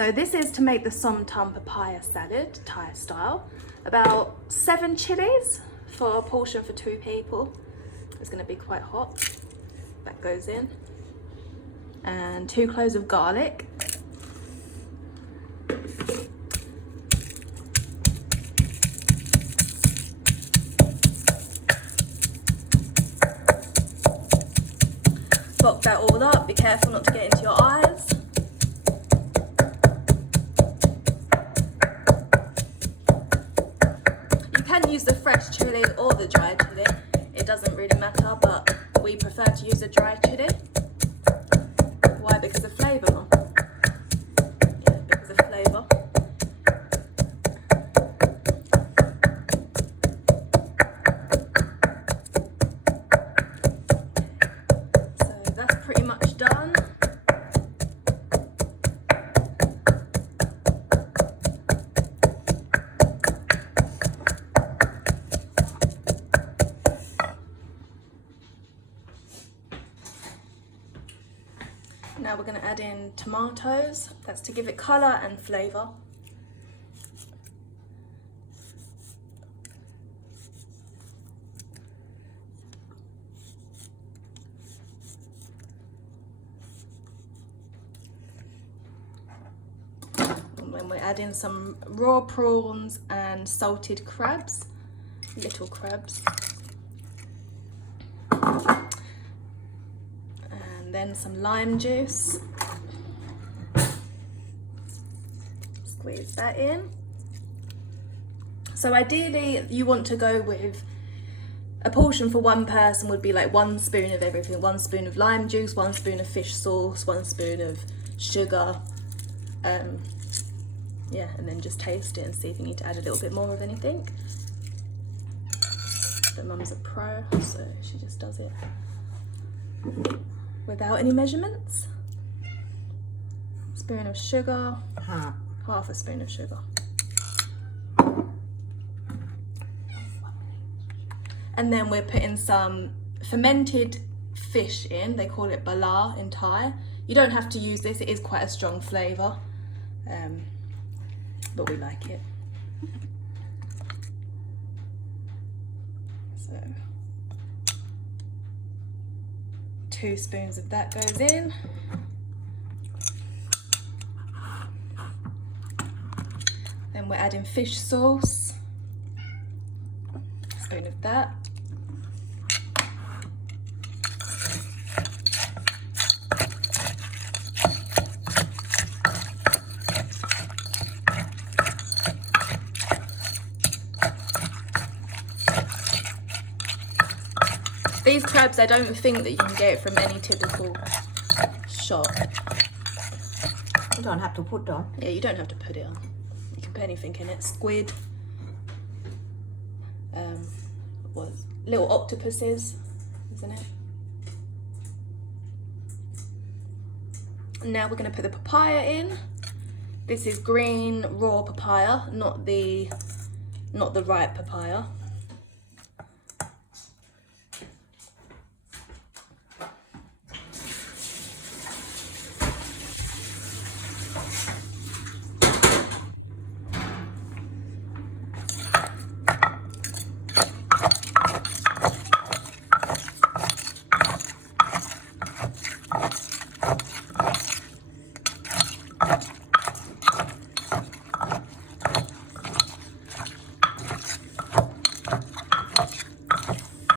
So this is to make the Som Tum papaya salad, Thai style. About 7 chilies for a portion for 2 people. It's going to be quite hot. That goes in. And 2 cloves of garlic. Block that all up. Be careful not to get into your eyes. You can use the fresh chili or the dry chili. It doesn't really matter, but we prefer to use the dry chili. Why? Because of flavour. Yeah, because of flavour. So that's pretty much done. Now we're going to add in tomatoes. That's to give it colour and flavour. And then we add in some raw prawns and salted crabs, little crabs. And then some lime juice. Squeeze that in. So ideally you want to go with a portion for one person would be like 1 spoon of everything. 1 spoon of lime juice, 1 spoon of fish sauce, 1 spoon of sugar. Yeah, and then just taste it and see if you need to add a little bit more of anything. But Mum's a pro, so she just does it without any measurements. Spoon of sugar, half a spoon of sugar. And then we're putting some fermented fish in. They call it bala in Thai. You don't have to use this, it is quite a strong flavour, but we like it. So 2 spoons of that goes in. Then we're adding fish sauce, a spoon of that. These crabs, I don't think that you can get it from any typical shop. You don't have to put it on. Yeah, you don't have to put it on. You can put anything in it. Squid, little octopuses, isn't it? And now we're going to put the papaya in. This is green raw papaya, not the ripe papaya.